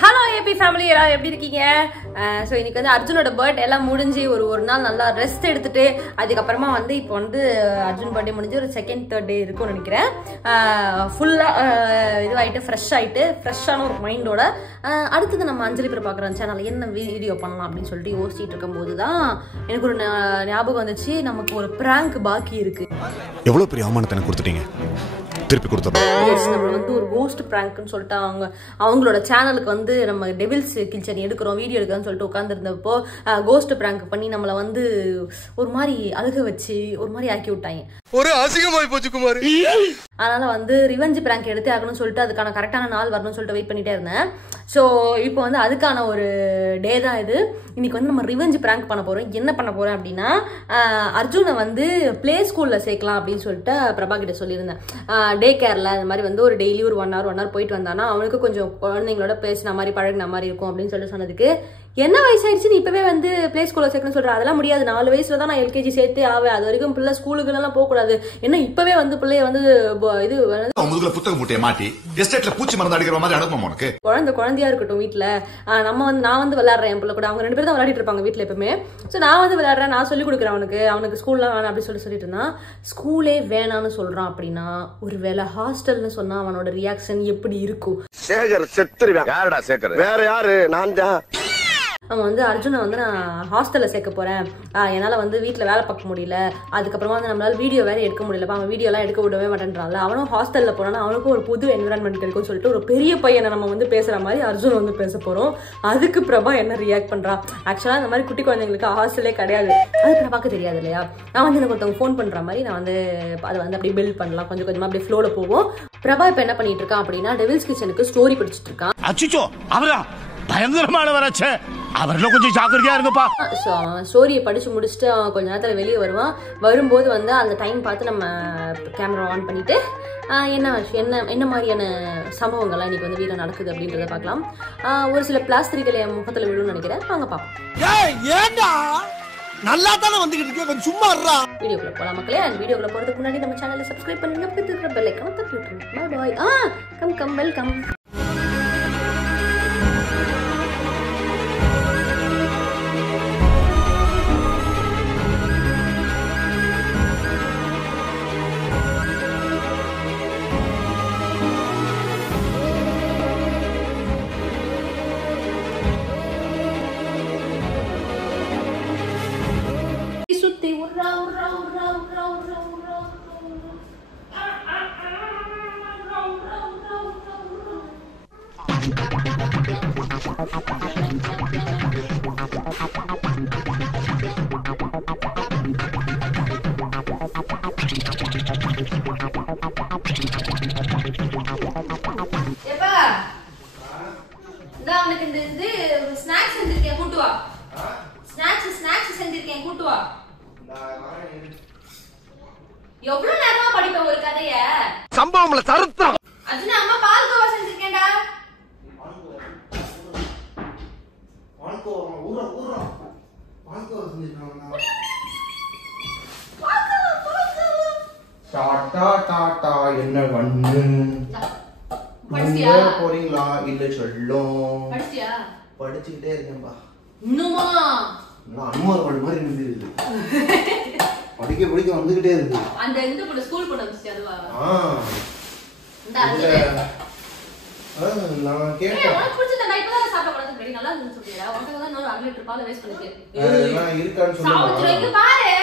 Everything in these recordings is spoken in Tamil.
ஹலோ ஏபி ஃபேமிலி எல்லாரும் எப்படி இருக்கீங்க? ஸோ இன்னைக்கு வந்து அர்ஜுனோட பர்த்டே எல்லாம் முடிஞ்சு ஒரு நாள் நல்லா ரெஸ்ட் எடுத்துட்டு அதுக்கப்புறமா வந்து இப்போ வந்து அர்ஜுன் பர்த்டே முடிஞ்சு ஒரு செகண்ட் தேர்ட் டே இருக்கும்னு நினைக்கிறேன். ஃபுல்லாக இதுவாகிட்டு ஃப்ரெஷ்ஷான ஒரு மைண்டோட அடுத்தது நம்ம அஞ்சலி பேர் பார்க்குறோம் சேனலில் என்ன வீடியோ பண்ணலாம் அப்படின்னு சொல்லிட்டு யோசிச்சுட்டு இருக்கும்போது தான் எனக்கு ஒரு ஞாபகம் வந்துச்சு, நமக்கு ஒரு பிராங்க் பாக்கி இருக்கு. எவ்வளோ பெரிய அவமானத்தை எனக்கு கொடுத்துட்டீங்க, திருப்பி கொடுத்துறோம். நம்ம வந்து ஒரு கோஸ்ட் பிராங்க்னு சொல்லிட்டு அவங்களோட சேனலுக்கு வந்து நம்ம டெவில்ஸ் கிச்சன் எடுக்கிறோம் வீடியோ எடுக்கிறோம்னு சொல்லிட்டு உட்காந்துருந்தப்போ கோஸ்ட் பிராங்க் பண்ணி நம்மளை வந்து ஒரு மாதிரி அழுக வச்சு ஒரு மாதிரி ஆக்கி விட்டாங்க. ஒரு அசிங்கமாய் போச்சு குமார். அதனால வந்து ரிவெஞ்ச் பிராங்க் எடுத்தே ஆகணும்னு சொல்லிட்டு அதுக்கான கரெக்டான நாள் வரணும்னு சொல்லிட்டு வெயிட் பண்ணிட்டே இருந்தேன். ஸோ இப்போ வந்து அதுக்கான ஒரு டே தான் இது. இன்னைக்கு வந்து நம்ம ரிவெஞ்ச் பிராங்க் பண்ண போறோம். என்ன பண்ண போறேன் அப்படின்னா, அர்ஜுனை வந்து பிளே ஸ்கூல்ல சேர்க்கலாம் அப்படின்னு சொல்லிட்டு பிரபா கிட்ட சொல்லியிருந்தேன். டே கேர்ல இந்த மாதிரி வந்து ஒரு டெய்லி ஒரு 1 hour போயிட்டு வந்தானா அவனுக்கு கொஞ்சம் குழந்தைங்களோட பேசின மாதிரி பழகின மாதிரி இருக்கும் அப்படின்னு சொல்லிட்டு சொன்னதுக்கு, என்ன வயசாயிடுச்சு நீ இப்பவே வந்து பிளே ஸ்கூல்ல சேர்க்கணும்னு சொல்ற? அதெல்லாம் முடியாது, 4 வயசுல தான் நான் LKG சேர்த்தே ஆவேன், அது வரைக்கும் பிள்ளை ஸ்கூலுக்கு எல்லாம் போக கூடாது, என்ன இப்பவே வந்து பிள்ளைய வந்து இது முதுகுல புத்தக மூட்டையை மாட்டி எஸ்டேட்ல பூச்சி மருந்து அடிக்கிற மாதிரி அனுப்பணும் உனக்கு. குழந்தையா இருக்கட்டும் வீட்டுல, நான் வந்து விளையாடுறேன் என் பிள்ளை கூட, அவங்க 2 பேரும் தான் விளையாடிட்டு இருப்பாங்க வீட்டுல எப்பவுமே. ஸோ நான் வந்து விளையாடுறேன், நான் சொல்லி கொடுக்குறேன் அவனுக்கு ஸ்கூல்லாம் வேணாம் அப்படி சொல்லிட்டு இருந்தான். ஸ்கூலே வேணான்னு சொல்றான் அப்படின்னா ஒரு வேலை ஹாஸ்டல்னு சொன்னா அவனோட ரியாக்ஷன் எப்படி இருக்கும்? சேகர் செத்துருவேன். யாருடா சேகர்? வேற யாரு? நான் தான். அவன் வந்து அர்ஜுனை வந்து நான் ஹாஸ்டல்ல சேர்க்க போறேன், என்னால வந்து வீட்டுல வேலை பார்க்க முடியல, அதுக்கப்புறமா வந்து நம்மளால வீடியோ வேற எடுக்க முடியலப்பா, அவன் வீடியோ எல்லாம் எடுக்க விடவே மாட்டேன்றான்ல, அவனும் ஹாஸ்டல்ல போனா அவனுக்கும் ஒரு புது என்விரான்மெண்ட் கிடைக்கும்னு சொல்லிட்டு ஒரு பெரிய பையனை நம்ம வந்து பேசுற மாதிரி அர்ஜுன் வந்து பேச போறோம். அதுக்கு பிரபா என்ன ரியாக்ட் பண்றான்? ஆக்சுவலா இந்த மாதிரி குட்டி குழந்தைங்களுக்கு ஹாஸ்டலே கிடையாது, அது பிரபாக்கு தெரியாது இல்லையா. நான் வந்து எனக்கு ஒருத்தவங்க ஃபோன் பண்ற மாதிரி நான் வந்து அதை வந்து அப்படியே பில்ட் பண்ணலாம், கொஞ்சம் கொஞ்சமா அப்படியே ஃப்ளோல போவோம். பிரபா இப்ப என்ன பண்ணிட்டு இருக்கான் அப்படின்னா டெவில்ஸ் கிச்சனுக்கு ஸ்டோரி படிச்சுட்டு இருக்கான். அச்சோ அவரா பயங்கரமானவராச்சே, அவர்ல கொஞ்சம் ஜாக்கிரதையா இருங்கப்பா. ஸோ அவன் ஸ்டோரியை படிச்சு முடிச்சுட்டு அவன் கொஞ்ச நேரத்தில் வெளியே வரும்போது வந்து அந்த டைம் பார்த்து நம்ம கேமரா ஆன் பண்ணிட்டு என்ன மாதிரியான சம்பவங்கள்லாம் இன்னைக்கு வந்து வீட்டில் நடக்குது அப்படின்றத பார்க்கலாம். ஒரு சில பிளாஸ்டிக்களை என் முகத்தில் விடும்னு நினைக்கிறேன், வாங்க பார்ப்போம். நல்லா தானே வந்துகிட்டு இருக்கேன், கொஞ்சம் சும்மா இருடா. வீடியோக்குள்ள போலாம் மக்களே. அண்ட் வீடியோக்குள்ள போறதுக்கு முன்னாடி நம்ம சேனலை சப்ஸ்கிரைப் பண்ணுங்க, பக்கத்துல இருக்கிற பெல் ஐகானை தட்டி விட்டுருங்க. Bye bye. Come welcome. எவ்வளவு நேரமா படிப்ப ஒரு கதைய? சம்பவம்ல சரித்திரம். அர்ஜுனா அம்மா பால்கோவா செஞ்சிருக்கேன்டா. டாடா என்ன பண்ணு படிச்சியா போறீங்களா? இல்ல சொல்லும். படிச்சியா? படிச்சுக்கிட்டே இருக்கேன்பா. இன்னுமா? நான் அனுமார் பண்ண மாதிரி இருந்துது. படிக்க வந்துகிட்டே இருக்கு. அந்த இந்த கூட ஸ்கூல் கூட வந்துச்சு அதுவா? இந்த நான் கேட்டேன். உனக்கு பிடிச்சத நான் இப்பதான் சாப்பிட கூடாது ரெடி நல்லா இருந்துன்னு சொல்றியா? உனக்கு தான் இன்னொரு 1 லிட்டர் பால் வேஸ்ட் பண்ணிட்டே. நான் இருக்கான்னு சொல்லுங்க. சாப்பிடுறீங்க பாரு.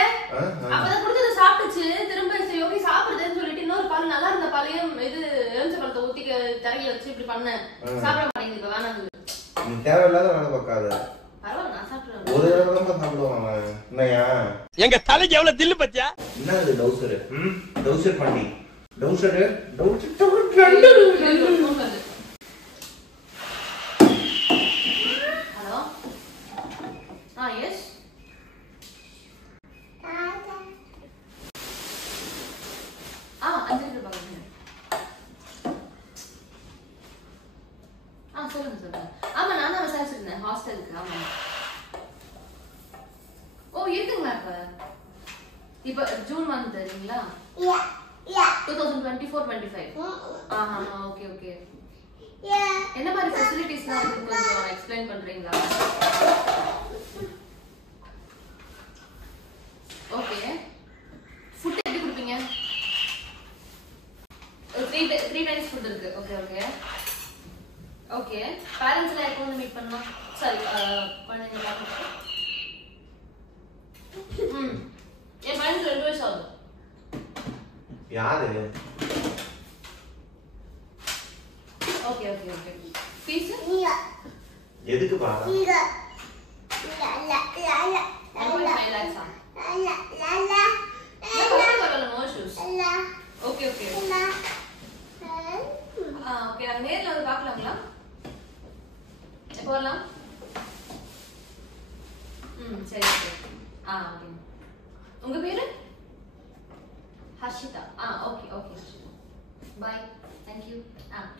அப்பதான் குடிச்சத சாப்பிடுச்சு திரும்ப சரி ஓகே சாப்பிடுறதுன்னு சொல்லிட்டு இன்னொரு பால் நல்லா இருந்த பாலையும் இது எலுமிச்சை பழத்தை ஊத்தி தரையில வச்சு இப்படி பண்ண சாப்பிட மாட்டேங்குது. இப்ப வேணாம், நீ தேவையில்லாத வேலை பார்க்காத. பரவாயில்ல நான் சாப்பிடுறேன். ஒரு தடவை தான் சாப்பிடுவான் அவன். என்னையா எங்க தலைக்கு எவ்வளவு தில்லு பத்தியா? என்ன இது டவுசர்? டவுசர் பண்ணி டவுசர் ஹலோ. எஸ் அஞ்சலி ரூபாய். சொல்லுங்க. ஆமா நான் தான் விசாரிச்சிருந்தேன் ஹாஸ்டலுக்கு. ஆமா. ஓ இருக்குங்களா? இப்ப ஜூன் 1 தெரியுங்களா? 2024-25. Okay okay. என்ன மாதிரி ஃபெசிலிட்டிஸ் திங்ஸ்லாம் வந்து கொஞ்சம் எக்ஸ்பிளைன் பண்றீங்களா? ஓகே. ஃபுட் எப்படி கொடுப்பீங்க? 3 டைம்ஸ் ஃபுட் இருக்கு. Okay okay. ஓகே. பேரண்ட்ஸ் எல்லாம் எப்போ வந்து மீட் பண்ணலாம்? சரி, குழந்தைங்க பார்க்கணும். என் பையனுக்கு 2 வயசு ஆகுது. யாரு? Okay okay okay. ஃபீஸ்? எதுக்கு பா? Okay okay. ஓகே, நாங்க நேர்ல வந்து பார்க்கலாங்களா? எப்போ வரலாம்? சரி ஓகே. ஓகே. உங்க பேரு? Harshita. Okay okay Harshita. Bye. Thank you.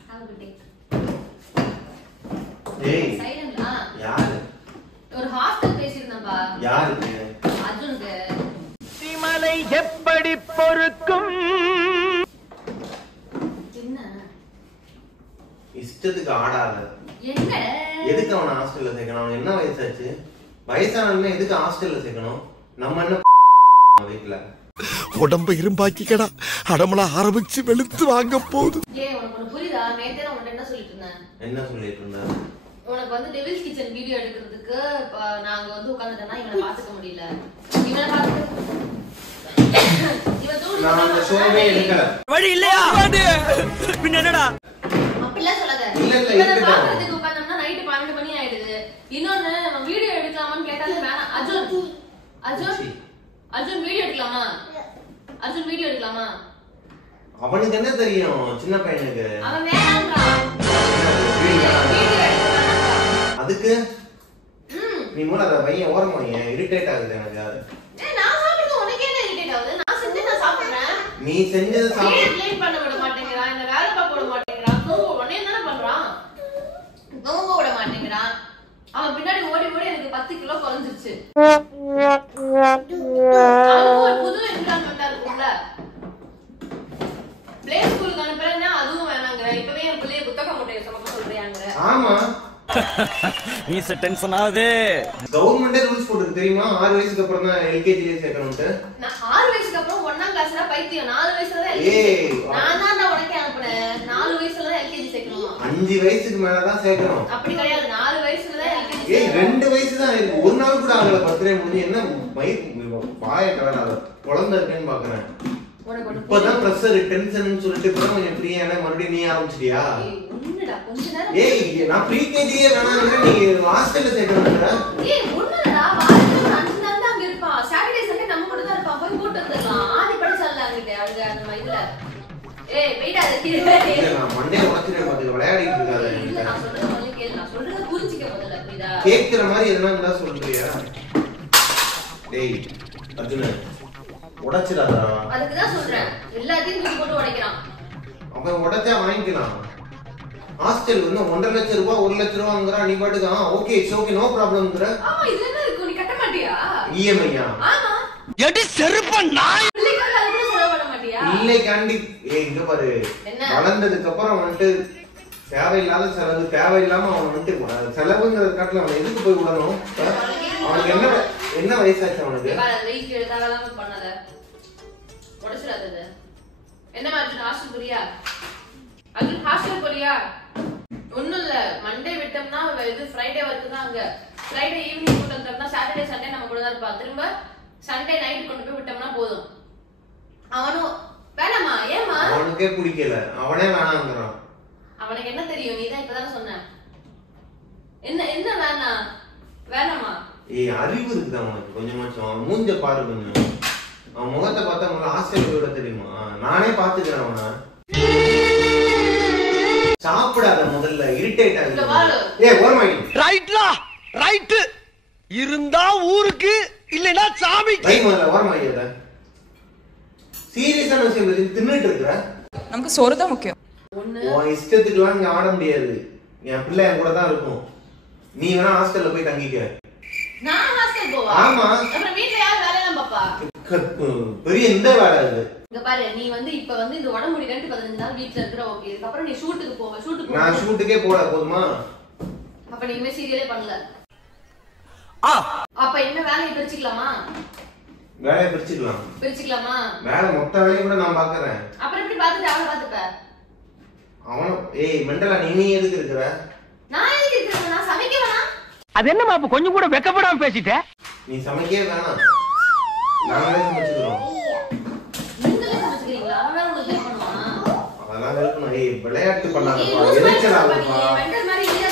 Have a good day. ஏய் சைலண்ட். யாரு? ஒரு ஹாஸ்டல் பேசிருந்தேன்பா. யாருக்கு? அர்ஜுனுக்கு. திமலை எப்படி பொறுக்கும்? என்ன? இஷ்டத்துக்கு ஆடாத. என்ன? எதுக்கு அவனை ஹாஸ்டல்ல சேர்க்கணும்? அவன் என்ன வயசாச்சு? வயசானவன எதுக்கு ஹாஸ்டல்ல சேர்க்கணும்? நம்ம என்ன வீட்டுல உடம்ப இரும்பாக்கிக்கடா, அடமலா ஆரம்பிச்சு வெளுத்து வாங்க போகுது. உனக்கு புரியுதா? நேத்தே நான் உன்கிட்ட என்ன சொல்லிட்டு இருந்தேன்? என்ன சொல்லிட்டு இருந்தேன்? உனக்கு வந்து டெவில்ஸ் கிச்சன் வீடியோ எடுக்கிறதுக்கு நாங்க வந்து உட்கார்ந்துட்டேன்னா இவனை பாத்துக்க முடியல. இவனை பாத்துக்க இவன் தூண் நான் அந்த ஷோவே எடுக்கல. வழி இல்லையா? பின்ன என்னடா? அப்படிலாம் சொல்லாத. இல்ல இல்ல இவனை இருக்கட்டும். பாக்குறதுக்கு உட்கார்ந்தோம்னா நைட் 12 மணி ஆயிடுது. இன்னொன்னு நம்ம வீடியோ எடுக்கலாமான்னு கேட்டாலே வேணாம். அர்ஜுன் வீடியோ எடுக்கலாமா? அர்ஜுன் வீடியோ எடுக்கலாமா? அவனுக்கு என்ன தெரியும்? சின்ன பையனுக்கு. அவன் வேணாம்ன்றான். அதுக்கு நீ மூல அத பையன் ஓரமா ஏன் இரிட்டேட் ஆகுது எனக்கு. நான் சாப்பிடுறது உனக்கு என்ன இரிட்டேட் ஆகுது? நான் செஞ்சு நான் சாப்பிடுறேன். நீ செஞ்சத சாப்பிடு. க்ளீன் பண்ண விட மாட்டேங்கிறான். இந்த வேலை பார்க்க விட மாட்டேங்கிறான். தூங்க உடனே என்ன பண்றான்? தூங்க விட மாட்டேங்கிறான். அவன் பின்னாடி ஓடி ஓடி எனக்கு 10 கிலோ குறைஞ்சிருச்சு. அவனுக்கு ஒரு புது என்விரான்மெண்டா இருக்கும்ல. பிளே ஸ்கூலுக்கு அனுப்புறேன்னா அதுவும் வேணாங்கிற. இப்பவே என் பிள்ளைய புத்தக மூட்டையை சுமக்க சொல்றியாங்கிற. ஆமா, நீ டென்ஷன் ஆகுது. கவர்மெண்டே ரூல்ஸ் போட்டுருக்கு தெரியுமா? 6 வயசுக்கு அப்புறம் தான் எல்கேஜிலே சேர்க்கணும்னு. நான் 6 வயசுக்கு அப்புறம் 1ஆம் கிளாஸ்ல பைத்தியம். 4 வயசுல தான் எல்கேஜி. நான் தான் உனக்கே அனுப்புனேன். 4 வயசுல தான் எல்கேஜி சேர்க்கணுமா? 5 வயசுக்கு மேல தான் சேர்க்கணும். அப்படி கிடையாது. 4 வயசுல தான் எல்கேஜி. ஏய் 2 வயசு தான் இருக்கு. ஒரு நாள் கூட ஆகல. பர்த்டே முடிஞ்சு என்ன வாய கலடாத குழந்தை இருக்கேன்னு பாக்குறேன். இப்பதான் பிரஷர் டென்ஷன் சொல்லிட்டு இப்பதான் கொஞ்சம் ஃப்ரீயான மறுபடியும் நீ ஆரம்பிச்சிட்டியா? ஒண்ணுடா கொஞ்ச நேரம். ஏய் நான் ப்ரீ கேஜியே வேணாம்ங்கற, நீ ஹாஸ்டல்ல சேர்க்கணும்ங்கற. ஏய் ஒண்ணுடா வாரத்துக்கு 5 நாள் தான் அங்க இருப்பான். சாட்டர்டே சண்டே நம்ம கூட தான் இருப்பான். போய் கூட்டி வந்துடலாம். ஆதி படிச்சல்ல அங்க அங்க அந்த இதுல. ஏய் வெயிட் ஆது கீழே. நான் மண்டே உடைச்சிட்டே பாத்துக்க விளையாடிட்டு இருக்காத. இல்ல நான் சொல்றது முதல்ல கேளு. நான் சொல்றத புரிஞ்சிக்க முதல்ல. புரியுதா? கேக்குற மாதிரி எதனா இருந்தா சொல்றியா? டேய் அர்ஜுன் உடைச்சிடாதடா. அதுக்கு தான் சொல்றேன். எல்லாத்தையும் தூக்கி போட்டு உடைக்கிறான். அவன் உடைச்சா வாங்கிக்கலாம். ஹாஸ்டல் வந்து 1.5 லட்சம் ரூபாய் 1 லட்சம் ரூபாய்ங்கற. நீ பாட்டுக்கு ஓகே இட்ஸ் ஓகே நோ ப்ராப்ளம்ங்கற. ஆமா இது என்ன இருக்கு? நீ கட்ட மாட்டியா? இஎம்ஐயா? ஆமா. எடி செருப்ப நாய். பிள்ளைகளுக்கு அது கூட செலவு பண்ண மாட்டியா? இல்லை காண்டி. ஏய் இங்க பாரு. வளர்ந்ததுக்கு அப்புறம் வந்து தேவையில்லாத செலவு தேவையில்லாம அவன் வந்து செலவுங்கிறத காட்டில அவன் எதுக்கு போய் விடணும்? அவனுக்கு என்ன வயசாச்சு அவனுக்கு? வெயிட் எழுதாலாம் பண்ணாத. உடைச்சிடாதது. என்ன மாதிரி ஹாஸ்டல் போறியா? அது ஹாஸ்டல் போறியா? ஒண்ணும் இல்ல. மண்டே விட்டோம்னா இது ஃப்ரைடே வரைக்கும் தான் அங்க. ஃப்ரைடே ஈவினிங் கூட்டு வந்தோம்னா சாட்டர்டே சண்டே நம்ம கூட தான் இருப்பா. திரும்ப சண்டே நைட் கொண்டு போய் விட்டோம்னா போதும். அவனும் வேணாமா? ஏமா? அவனுக்கே பிடிக்கல. அவனே வேணாங்கிறான். அவனுக்கு என்ன தெரியும்? நீ தான் இப்பதான் சொன்ன. என்ன என்ன வேணா? வேணாமா? ஏய் அறிவு இருக்குதா உனக்கு கொஞ்சமாச்சும்? அவன் மூஞ்ச பாரு கொஞ்சம். அவன் முகத்தை பார்த்தா முதல்ல ஹாஸ்டல் விட தெரியுமா? நானே பாத்துக்கிறேன் அவனை. சாப்பிடாத முதல்ல இரிட்டேட் ஆகுது. ஏய் ஓரமாயி. ரைட்லா ரைட். இருந்தா ஊருக்கு இல்லனா சாமிக்கு. ரைட் முதல்ல ஓரமாயி. அத சீரியஸான விஷயம் பத்தி தின்னுட்டு இருக்கற. நமக்கு சோறு தான் முக்கியம். உன் இஷ்டத்துக்குலாம் இங்க ஆட முடியாது. என் பிள்ளை என் கூட தான் இருக்கும். நீ வேணா ஹாஸ்டல்ல போய் தங்கிக்க. நான் ஹாஸ்டல் போவா? ஆமா. அப்புறம் வீட்ல யார் வேலை எல்லாம் பாப்பா? பெரிய இந்த வேலை இது. இங்க பாரு நீ வந்து இப்ப வந்து இந்த உடம்பு 2 15 நாள் வீட்ல இருக்கற. ஓகே இதுக்கு அப்புறம் நீ ஷூட்டுக்கு போவ. ஷூட்டுக்கு நான் ஷூட்டுக்கே போல போதுமா? அப்ப நீங்க சீரியலே பண்ணல. அப்ப என்ன வேலையை பிரிச்சுக்கலாமா? வேலையை பிரிச்சுக்கலாமா? வேலை மொத்த வேலையை கூட நான் பாக்குறேன். அப்புறம் எப்படி பாத்துட்டு அவனை பாத்துப்ப? அவன மெண்டலா நீ எதுக்கு இருக்கிற? நான் எதுக்கு இருக்கிறேன்? நான் சமைக்க வேணாம். அது என்னமா அப்ப கொஞ்சம் கூட வெக்கப்படாம பேசிட்ட? நீ சமைக்கவே வேணாம், நாங்களே சமைச்சுக்கிறோம். நீங்களே சமைச்சுக்கிறீங்களா? அவன் உங்களுக்கு ஹெல்ப் பண்ணுவானா? அதெல்லாம் இருக்கணும். விளையாட்டு பண்ணாதப்பா, எரிச்சலாகுதுப்பா. மெண்டல் மாதிரி இல்லையா?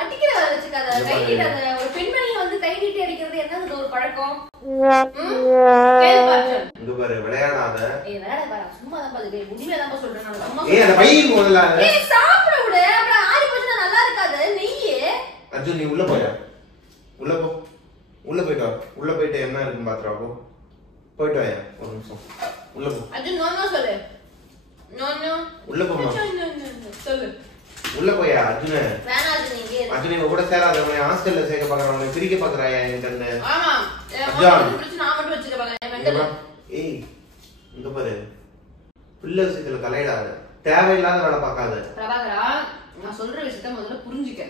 அடிக்கிற வேலை வச்சுக்காத. கை நீட்டாத. ஒரு பெண்மணியை வந்து கை நீட்டி அடிக்கிறது என்னது ஒரு பழக்கம்? இங்க பாரு, விளையாடாத. விளையாட பாரு, சும்மா தான் பாரு. உண்மையாதான் சொல்றேன் நான். அம்மா அந்த பையன் முதல்ல சாப்பிட விடு. அப்புறம் ஆறி போச்சுன்னா நல்லா இருக்காது. நெய்யே அர்ஜுன், நீ உள்ள போயா? உள்ள போ, உள்ள போயிட்டு வா. உள்ள போயிட்டு என்ன இருக்குன்னு பாத்துறா. போ, போயிட்டு வாயா ஒரு நிமிஷம். உள்ள போ அர்ஜுன். நோ சொல்லு. நோ உள்ள போமா. சொல்லு. உள்ள போயா அர்ஜுன். வேணா அர்ஜுன், இங்கே இரு. அர்ஜுன், இவ கூட சேராதவனை ஹாஸ்டல்ல சேர்க்க பாக்குறவனை பிரிக்க பாக்குறாயா என்கிட்ட? ஆமா, அர்ஜுன் பிரிச்சு நான் மட்டும் வச்சுக்க பாக்கறேன். மெண்டல். ஏய் இங்க பாரு, பிள்ளை விஷயத்துல தலையிடாத, தேவையில்லாத வேலை பார்க்காத. பிரபாகரா, நான் சொல்ற விஷயத்தை முதல்ல புரிஞ்சுக்க.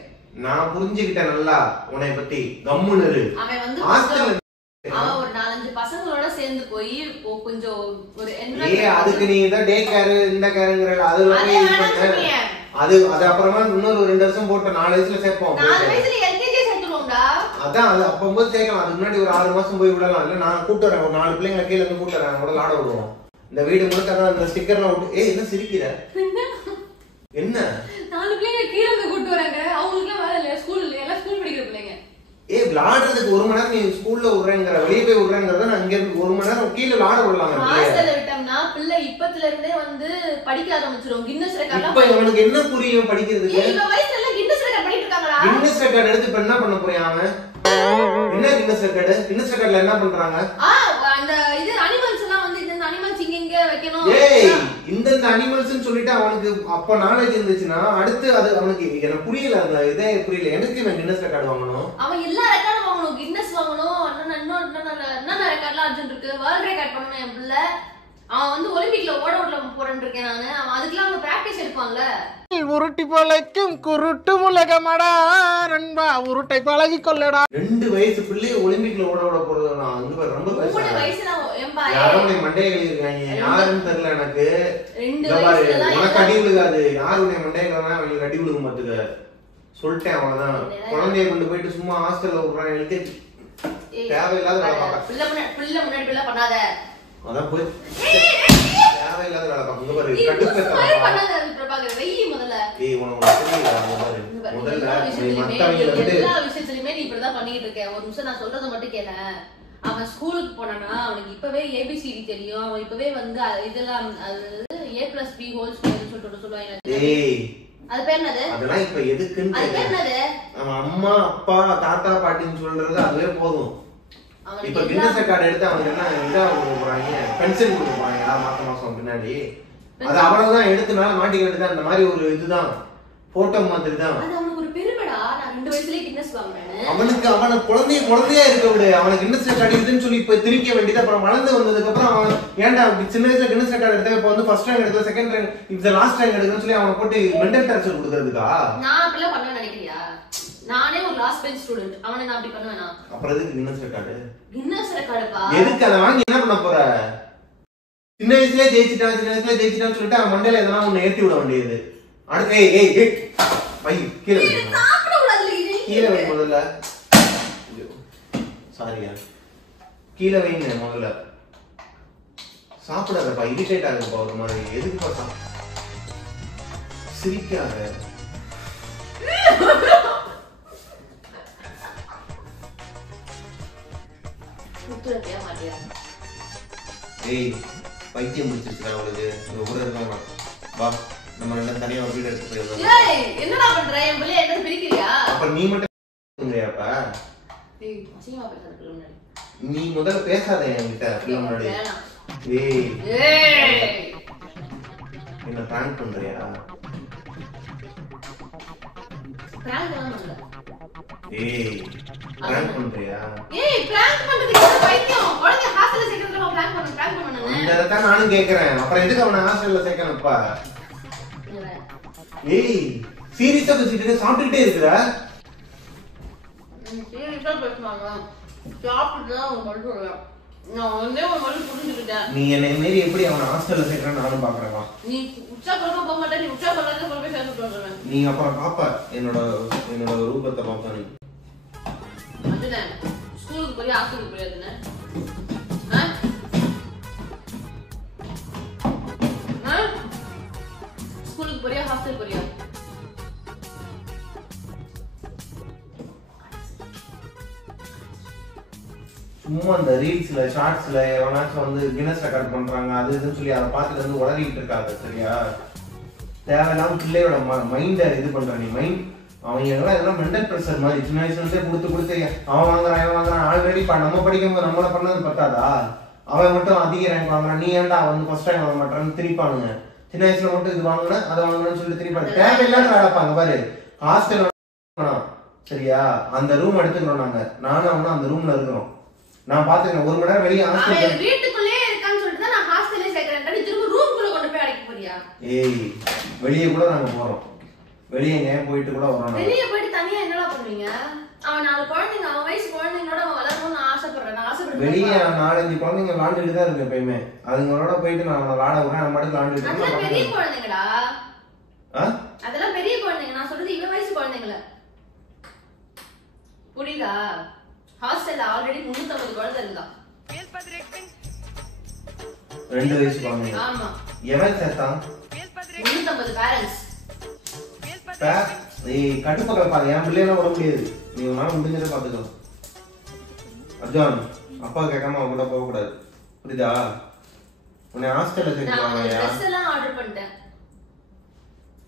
நான் புரிஞ்சுக்கிட்டேன் நல்லா உன்னை பத்தி. கம்முன்னு இரு. அவன் வந்து அவன் ஒரு 4-5 பசங்களோட சேர்ந்து போய் கொஞ்சம் ஒரு அதுக்கு நீ இத டே கேர் இந்த கேர்ங்கற அது அது அப்புறமா இன்னொரு 2 வருஷம் போட்டு 4 வயசுல சேர்ப்போம். 4 வயசுல எல்கேஜி சேர்த்துறோம்டா. அதான் அது அப்பம்போது சேர்க்கலாம். அதுக்கு முன்னாடி ஒரு 6 மாசம் போய் விடலாம். இல்ல நான் கூட்டி வரேன், ஒரு 4 பிள்ளைங்களை கீழ இருந்து கூட்டி வரேன், கூட விளையாட விடுவோம். இந்த வீடு முழுக்க அந்த ஸ்டிக்கர்லாம் விட்டு. என்ன சிரிக்கிற? என்ன 4 பிள்ளைங்க கீழ இருந்து கூட்டி வராங்க? அவங்களுக்கு வேலை இல்ல, ஸ்கூல் இல்ல, எல்லாம் ஸ்கூல் படிக்கிற பிள்ளைங்க. விளையாடுறதுக்கு 1 மணி நேரம் நீ ஸ்கூல்ல விடுறேங்கிற, வெளியே போய் விடுறேங்கிறத நான் இங்க இருந்து 1 மணி நேரம் கீழே விளையாட விடலாம். ஹாஸ்டல்ல விட்டோம்னா பிள்ளை இப்பத்துல இருந்தே வந்து படிக்க ஆரம்பிச்சிரும். Guinness record. இப்ப இவனுக்கு என்ன புரியும் படிக்கிறதுக்கு? இந்த வயசுல எல்லாம் கின்னஸ் ரெக்கார்ட் பண்ணிட்டு இருக்காங்கடா. கின்னஸ் ரெக்கார்ட் எடுத்து இப்ப என்ன பண்ண போறான் அவன்? என்ன கின்னஸ் ரெக்கார்ட்? கின்னஸ் ரெக்கார்ட்ல என்ன பண்றாங்க? அந்த இது அனிமல்ஸ் எல்லாம் வந்து இந்த அனிமல்ஸ் இங்க வைக்கணும். ஏய் இந்த அனிமல்ஸ்னு சொல்லிட்டு அவனுக்கு அப்ப நாலேஜ் இருந்துச்சுன்னா அடுத்து அது அவனுக்கு எனக்கு புரியல. அந்த இதே புரியல எனக்கு. இவன் கின்னஸ் ரெக்கார்ட் வாங்கணும், அவன் எல்லா ரெக்கார்டும் வாங்கணும், கின்னஸ் வாங்கணும். என்ன ரெக்கார்ட்லாம் அர்ஜென்ட் இருக்கு. வேர்ல்ட் ரெக்கார்ட் பண்ணணும் என் பிள்ளை. அவன் வந்து ஒலிம்பிக்ல ஓட போறேன்னு இருக்கேன் நானு. அவன் அதுக்கெல்லாம் அவங்க பிராக்டிஸ் எடுப்பான்ல. உருட்டி பழக்கும் குருட்டு முலகமடா நண்பா, உருட்டை பழகி கொள்ளடா. 2 வயசு பிள்ளை ஒலிம்பிக்ல ஓட போறது நான் வந்து ரொம்ப பேசுறேன். 3 வயசுல ஏம்பா யாரோட மண்டையில இருக்காங்க யாருன்னு தெரியல எனக்கு. 2 வயசுல உனக்கு அடி விழுகாது. யாருடைய மண்டையில அவங்களுக்கு அடி விழுக மாட்டுது சொல்லிட்டேன். அவ்வளவுதான். குழந்தைய கொண்டு போயிட்டு சும்மா ஹாஸ்டல்ல விடுறான். எனக்கு தேவையில்லாத வேலை பார்க்க. பிள்ளை முன்னாடி பண்ணாத. அதான் போய் தேவையில்லாத வேலை பார்க்க. இங்க பாரு, கட்டுப்பேத்த பிரபாகர் வெயி முதல்ல. ஏய் உனக்கு தெரியல முதல்ல மத்தவங்க வந்து எல்லா விஷயத்துலயுமே நீ இப்படிதான் பண்ணிட்டு இருக்க. ஒரு நிமிஷம் நான் சொல்றத மட்டும் கேள. அவன் ஸ்கூலுக்கு போனானா அவனுக்கு இப்பவே ஏபிசிடி தெரியும். அவன் இப்பவே வந்து இதெல்லாம் A+B ஹோல் ஸ்கொயர்னு சொல்லிட்டு சொல்லுவாங்க. ஏய் அது பேர் என்னது? அதெல்லாம் இப்ப எதுக்குன்னு அது பேர் என்னது? அவன் அம்மா அப்பா தாத்தா பாட்டின்னு சொல்றது அதுவே போதும். இப்ப கின்னஸ் ரெக்கார்ட் எடுத்து அவனுக்கு என்ன இதா கொடுக்க போறாங்க, பென்ஷன் கொடுக்க போறாங்க மாசம் பின்னாடி. அது அவ்வளவுதான். எடுத்துனால மாட்டிக்க வேண்டியதான். அந்த மாதிரி ஒரு இதுதான், போட்டோ மாதிரி தான். அது அவனுக்கு ஒரு பெருமைடா. நான் 2 வயசுலயே கின்னஸ் வாங்குறேன். அவன குழந்தையா இருக்க விடு. அவனுக்கு கின்னஸ் ரெக்கார்ட் இருக்குன்னு சொல்லி இப்ப திரிக்க வேண்டியது. அப்புறம் வளர்ந்து வந்ததுக்கு அப்புறம் அவன் ஏன்டா சின்ன வயசுல கின்னஸ் ரெக்கார்ட் எடுத்தா இப்ப வந்து ஃபர்ஸ்ட் ரேங்க் எடுக்கல, செகண்ட் ரேங்க், இப்ப லாஸ்ட் ரேங்க் எடுக்கணும்னு சொல்லி அவனை போட்டு மென்டல் டார்ச்சர் கொடுக்கறதுக்கா? நான் அப்படிலாம் பண்ண நினைக்கிறியா? நானே ஒரு லாஸ்ட் பெஞ்ச் ஸ்டூடண்ட். அவனை நான் அப்படி பண்ணுவேனா? அப்புறம் எதுக்கு கின்னஸ் ரெக்கார்டு? கின்னஸ் ரெக்கார்டுப்பா எதுக்கு? அதை வாங்கி என்ன பண்ண போற? சின்ன வயசுலயே ஜெயிச்சிட்டான்னு சொல்லிட்டு அவன் மண்டையில எதனா ஒண்ணு ஏத்தி விட வேண்டியது. அடுத்து ஏய் வை கீழே வை. சாப்பிட கூடாதுல. கீழே வை முதல்ல. சாரியா, கீழே வைங்க முதல்ல. சாப்பிடாதப்பா, இரிட்டேட் ஆகுதுப்பா ஒரு மாதிரி. எதுக்குப்பா சிரிக்காத? ஏய் பைத்தியம் முடிச்சிருக்கா அவளுக்கு? இங்க கூட இருக்காங்க. வா நம்ம ரெண்டு தனியா ஒரு வீடு எடுத்து போயிடலாம். ஏய் என்னடா பண்ற? என் புள்ளைய என்ன பிரிக்கிறியா? அப்ப நீ மட்டும் இல்லையாப்பா? ஏய் அசிங்கமா பேசாத பிள்ளை முன்னாடி. நீ முதல்ல பேசாத என்கிட்ட பிள்ளை முன்னாடி. ஏய் என்ன பிராங்க் பண்றியா? பிராங்க் பண்ணல. ஏய் பிராங்க் பண்றியா? ஏய் பிராங்க் பண்றதுக்கு பைத்தியம். குழந்தை ஹாஸ்டல்ல சேர்க்கறதுக்கு பிராங்க் பண்ணணும். அத நானும் கேக்குறேன். அப்புறம் எதுக்கு அவனை ஹாஸ்டல்ல சேர்க்கணும்ப்பா? ஏய் சீரியஸா பேசிட்டு சாப்பிட்டுட்டே இருக்கிற. சீரியஸா பேசுவாங்க. சாப்பிட்டுதான் ஒரு மணி சொல்லுவேன். நான் ஒன்னே ஒரு மணி புரிஞ்சுக்கிட்டேன். நீ என்ன மாரி எப்படி அவனை ஹாஸ்டல்ல சேர்க்கறேன்னு நானும் பாக்குறேன். நீ உற்சாகமா போக மாட்டே, நீ உற்சாகமா போய் சேர்த்து வந்துடுவேன். நீ அப்புறம் பாப்ப என்னோட ரூபத்தை பாப்ப நீ. அதுதான் ஸ்கூலுக்கு போய் ஹாஸ்டலுக்கு போயாதுன்னு. ஸ்கூலுக்கு போறியா ஹாஸ்டல் போறியா? சும்மா அந்த ரீல்ஸ்ல ஷார்ட்ஸ்ல எவனாச்சும் வந்து கின்னஸ் ரெக்கார்ட் பண்றாங்க அது இதுன்னு சொல்லி அதை பார்த்துட்டு வந்து உளறிட்டு இருக்காது. சரியா? தேவையில்லாம பிள்ளையோட மைண்டை இது பண்ற நீ. மைண்ட் அவங்க எல்லாம் மென்டல் ப்ரெஷர் மாதிரி சின்ன வயசுல இருந்தே கொடுத்து அவன் வாங்குறான் ஆல்ரெடி நம்ம படிக்கும்போது நம்மள பண்ணது பத்தாதா? அவன் மட்டும் அதிக ரேங்க் வாங்குறான், நீ ஏன்டா வந்து ஃபர்ஸ்ட் ரேங்க் வாங்க மாட்டான்னு திருப்பானுங்க. சின்ன வயசுல மட்டும் இது வாங்கினா அதை வாங்கணும்னு சொல்லிட்டு திருப்பாங்க. தேவையில்லாம வேலைப்பாங்க பாரு. ஹாஸ்டல் சரியா? அந்த ரூம் எடுத்துக்கிறோம் நானும் அவனும் அந்த ரூம்ல இருக்கிறோம். நான் பாத்துக்கிறேன். 1 மணி நேரம் வெளியே ஹாஸ்டல் வீட்டுக்குள்ளே இருக்கான்னு சொல்லிட்டு தான் நான் ஹாஸ்டல்ல சேர்க்கறேன். நீ திரும்ப ரூம்க்குள்ள கொண்டு போய் அடைக்க போறியா? ஏய் வெளியே கூட நாங்க போறோம். வெளியே எங்க போயிட்டு கூட வரோம். வெளியே போயிட்டு தனியா என்னடா பண்ணுவீங்க? அவன் 4 குழந்தைங்க, அவன் வயசு குழந்தைங்களோட அவன் வளரணும்னு ஆசைப்படுறேன். நான் ஆசைப்படுறேன். வெளியே 4-5 குழந்தைங்க விளாண்டுட்டு தான் இருக்கு எப்பயுமே. அதுங்களோட போயிட்டு நான் விளாட விடுறேன். நம்ம மட்டும் விளாண்டுட்டு அதெல்லாம் பெரிய குழந்தைங்கடா. அதெல்லாம் பெரிய குழந்தைங்க. நான் சொல்றது இவன் வயசு குழந்தைங்கள. புரியுதா? ஹாஸ்டல்ல ஆல்ரெடி 350 குழந்தை இருந்தான். 2 வயசு குழந்தைங்க. ஆமா. எவன் சேர்த்தான்? 350 பேரண்ட்ஸ். ஏய் கடுப்ப கலப்பாங்க. என் பிள்ளையெல்லாம் விட முடியாது. நீ உன்னால முடிஞ்சதை பாத்துக்கோ. அர்ஜுன் அப்பா கேட்காம அவங்க கூட போக கூடாது. புரியுதா? உன்னை ஹாஸ்டல்ல சேர்க்கறாங்க. ட்ரெஸ் எல்லாம் ஆர்டர் பண்ணிட்டேன்.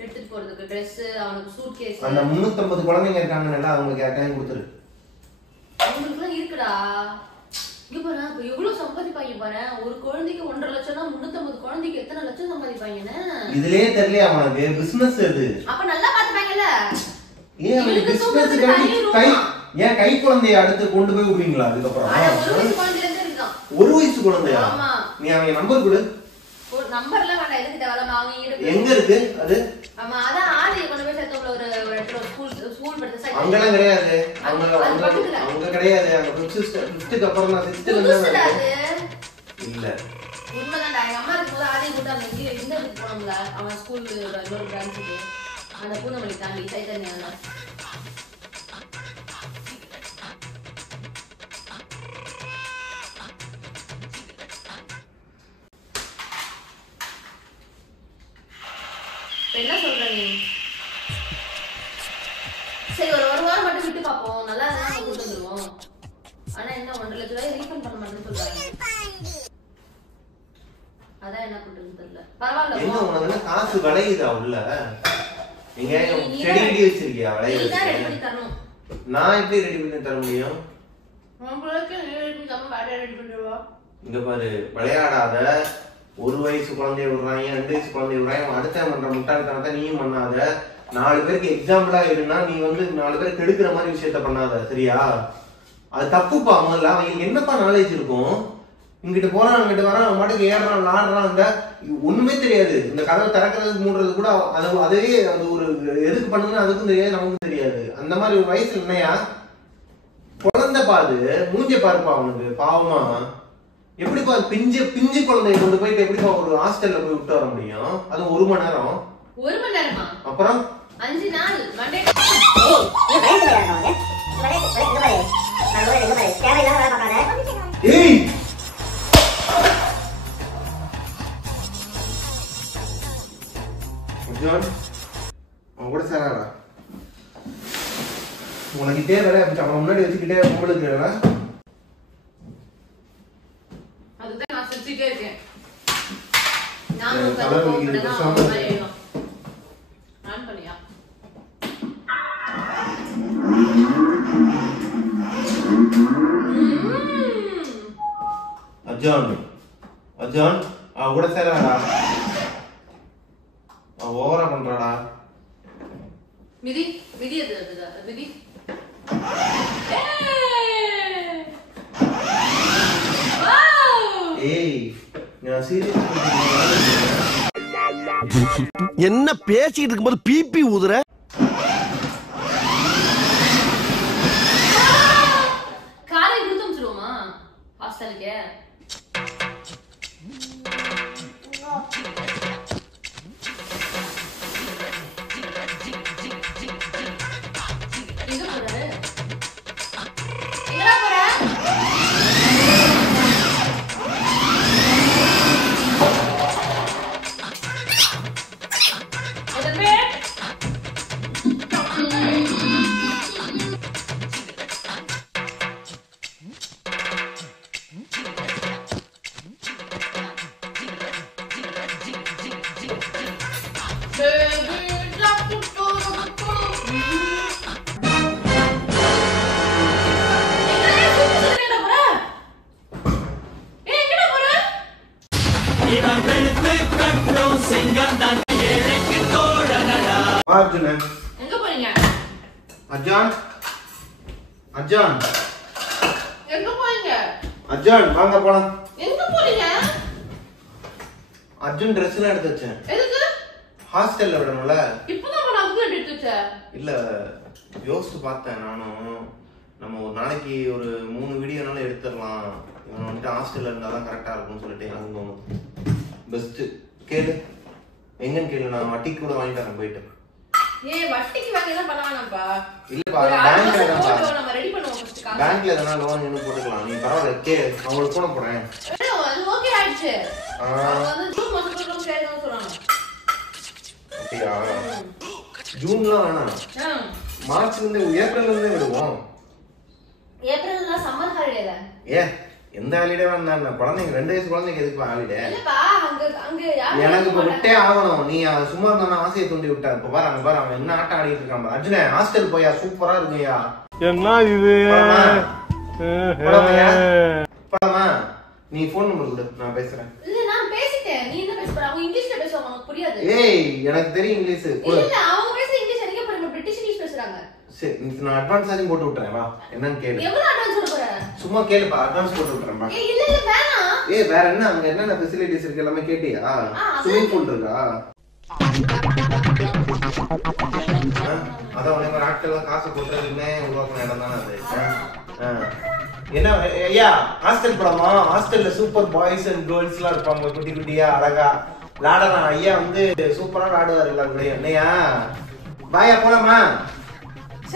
எடுத்துட்டு போறதுக்கு Dress, அவனுக்கு சூட்கேஸ். அந்த 350 குழந்தைங்க இருக்காங்கல்ல அவங்களுக்கு யார்ட்டையும் கொடுத்துரு. அவங்களுக்குலாம் இருக்குடா. இங்க பாரு அப்ப எவ்வளவு சம்பாதிப்பாங்க பாரு. ஒரு குழந்தைக்கு 1.5 லட்சம்னா 350 குழந்தைக்கு எத்தனை லட்சம் சம்பாதிப்பாங்கன்னு இதுலயே தெரியல. அவனுக்கு பிசினஸ் அது. அப்ப நல்லா பாத்துப்பாங்கல்ல. ஏன் அவனுக்கு பிசினஸ் ஏன் கை குழந்தைய அடுத்து கொண்டு போய் விடுவீங்களா? அதுக்கப்புறம் ஒரு வயசு குழந்தையா? நீ அவங்க நம்பர் கொடு. நம்பர்லாம் வேண்டாம். எதுக்கு தேவலாம்? அவங்க எங்க இருக்கு அது? ஆமா அதான் ஆதி கொண்டு போய் சேர்த்தோம்ல ஒரு ஸ்கூல் படிச்ச சைடு. அங்கலாம் கிடையாது. அவங்க கிடையாது. அந்த 5th அப்புறம் நான் 6th இல்ல. உண்மைதான்டா. எங்க அம்மா இருக்கும்போது ஆதி கூட அந்த கீழே இந்த இதுக்கு போனோம்ல. அவன் ஸ்கூலுக்கு இன்னொரு பிரான்ச்சுக்கு அந்த பூந்தமல்லி தாண்டி சைத்தன்யா. என்ன சொல்ற நீ? சரி ஒரு வாரம் மட்டும் விட்டு பாப்போம். நல்லா இருந்தா நம்ம கூட்டு வந்துருவோம். ஆனா என்ன 1.5 லட்சம் ரூபாய் ரீஃபண்ட் பண்ண மாட்டேன்னு சொல்றாங்க. அதான் என்ன பண்றதுன்னு தெரியல. பரவாயில்ல. என்ன உனக்கு காசு விளையுதா உள்ள? நீங்க செடி வச்சிருக்கியா விளையுது? நீ தான் ரெடி பண்ணி தரணும். நான் எப்படி ரெடி பண்ணி தர முடியும்? உங்களுக்கு நீ ரெடி பண்ணி தரணும். வேற ரெடி பண்ணிடுவா. இங்க பாரு விளையாடாத. 1 வயசு குழந்தைய விடுறாங்க, 2 வயசு குழந்தைய விடுறாங்க. அடுத்த பண்ற முட்டாள்தனத்தை நீயும் பண்ணாத. 4 பேருக்கு எக்ஸாம்பிளா இருந்தா நீ வந்து 4 பேர் கெடுக்கிற மாதிரி விஷயத்த பண்ணாத. சரியா? அது தப்புப்பா. முதல்ல அவங்களுக்கு என்னப்பா நாலேஜ் இருக்கும்? இங்கிட்டு போறான் அங்கிட்டு வரான், அவன் மாட்டுக்கு ஏறான் விளாடுறான். அந்த ஒண்ணுமே தெரியாது. இந்த கதவை திறக்கிறதுக்கு மூடுறது கூட அதுவே அது ஒரு எதுக்கு பண்ணுன்னு அதுக்கும் தெரியாது, நமக்கும் தெரியாது. அந்த மாதிரி ஒரு வயசுல என்னையா குழந்தை பாது மூஞ்ச பாருப்பா. அவனுக்கு பாவமா எப்படிப்பா பிஞ்சு குழந்தைய கொண்டு போயிட்டு எப்படிப்பா ஒரு ஹாஸ்டல்ல போய் விட்டு வர முடியும்? அது 1 மணி நேரம். 1 மணி நேரமா? அப்புறம் 5 நாள் மண்டே. ஏய் அவன் கூட சேராடா. உனக்கிட்டே வேலை அவனை முன்னாடி வச்சுக்கிட்டே உங்களுக்கு அதுதான் நான் சுத்திட்டே இருக்கேன். நான் பண்ணியா அர்ஜுன் அவன் கூட சேராடா. அவன் ஓவரா பண்றாடா. விதி விதி அது விதி. ஏய் நான் சீரியஸ். என்ன பேசிட்டு இருக்கும்போது பிபி ஊதுற? இருக்கே. எங்க போற? எங்கடா போற? அர்ஜுனன் எங்க போறீங்க? அஜான் அஜான் எங்க போறீங்க? அஜான் வாங்க போலாம். எங்க போறீங்க? அர்ஜுன் Dress எல்லாம் எடுத்து வச்சேன். எதுக்கு? ஹாஸ்டல்ல விடணும்ல. இப்பதான் நான் அங்க எடுத்து வச்சேன். இல்ல யோசிச்சு பார்த்தேன் நானும். நம்ம ஒரு நாளைக்கு ஒரு 3 வீடியோனாலும் எடுத்துடலாம். இவன் வந்துட்டு ஹாஸ்டல்ல இருந்தாதான் கரெக்டா இருக்கும்னு சொல்லிட்டு எனக்கு தோணுது. பெஸ்ட் கேளு. எங்கன்னு கேளு, நான் வட்டிக்கு கூட வாங்கிட்டு வரேன் போயிட்டு. வட்டிக்கு வாங்கி தான் பண்ண வேணாம்ப்பா. இல்லப்பா பேங்க்ல தான் நம்ம ரெடி பண்ணுவோம் ஃபர்ஸ்ட் காசு. பேங்க்ல எதனா லோன் என்ன போட்டுக்கலாம். நீ பரவாயில்ல கேளு, அவங்களுக்கு போன போறேன். அது ஓகே ஆயிடுச்சு. அவங்க வந்து ஜூன் மாசத்துக்கு கேட்கணும்னு சொன்னாங்க. அப்படியா? ஜூன்லாம் வேணாம், மார்ச்ல இருந்து ஏப்ரல்ல இருந்து விடுவோம். ஏப்ரல்ல சம்மர் ஹாலிடேல. எந்த ஹாலிடே வேணாம், குழந்தைங்க 2 வயசு குழந்தைக்கு எதுக்கு ஹாலிடே? இல்லப்பா அங்க எனக்கு இப்ப விட்டே ஆகணும். நீ சும்மா இருந்தா ஆசையை தூண்டி விட்ட. இப்ப பாரு அங்க பாரு அவன் என்ன ஆட்டம் ஆடிட்டு இருக்கான். அர்ஜுனே ஹாஸ்டல் போயா, சூப்பரா இருக்குயா. என்ன இது? படமா நீ போன் நம்பர் கொடு, நான் பேசுறேன். இல்ல நான் பேசிட்டேன். நீ என்ன பேசுற? அவங்க இங்கிலீஷ்ல பேசுவாங்க, உனக்கு புரியாது. ஏய் எனக்கு தெரியும் இங்கிலீஷ். இல்ல அவங்க பேசுற இங்கிலீஷ் எனக்கு புரியல, பிரிட்டிஷ் இங்கிலீஷ் பேசுறாங்க. சரி நான் அட்வான்ஸ் ஆச்சும் போட்டு விட்டுறேன். வா என்னன்னு கேளு. எவ்வளவு அட்வான்ஸ் சொல்ல போற? சும்மா கேளுப்பா, அட்வான்ஸ் போட்டு விட்டுறேன். வா. இல்ல வேணாம். வேற என்ன அங்க என்னென்ன ஃபெசிலிட்டிஸ் இருக்கு எல்லாமே கேட்டியா? ஸ்விமிங் பூல் இருக்கா? அதான் உனக்கு ஒரு ஆட்கள் காசு போட்டுறதுமே உருவாக்கின இடம் தானே அது. என்ன ஐயா ஹாஸ்டல் படமா? ஹாஸ்டல்ல சூப்பர் பாய்ஸ் அண்ட் கேர்ள்ஸ் எல்லாம் இருப்பாங்க, குட்டி குட்டியா அழகா விளாடலாம். ஐயா வந்து சூப்பரா விளாடுவாரு எல்லாருடைய. என்னையா பாயா போலாமா?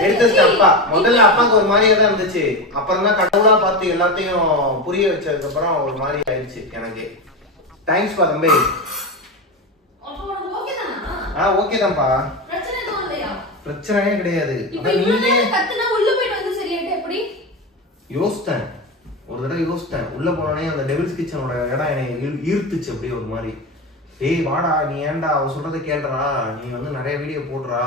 எடுத்து அப்பா முதல்ல அப்பாவுக்கு ஒரு மாதிரியா தான் இருந்துச்சு. அப்புறம் தான் கடவுளா பார்த்து எல்லாத்தையும் புரிய வச்சதுக்கு அப்புறம் ஒரு மாதிரி ஆயிடுச்சு எனக்கு. தேங்க்ஸ் பா தம்பி. ஓகே தான்ப்பா, பிரச்சனையே கிடையாது. யோசித்தேன் ஒரு தடவை யோசித்தேன். உள்ள போனோடனே அந்த டெவில்ஸ் கிச்சனோட இடம் என்னை ஈர்த்துச்சு அப்படியே ஒரு மாதிரி. டேய் வாடா, நீ ஏன்டா அவ சொல்றதை கேள்றா, நீ வந்து நிறைய வீடியோ போடுறா.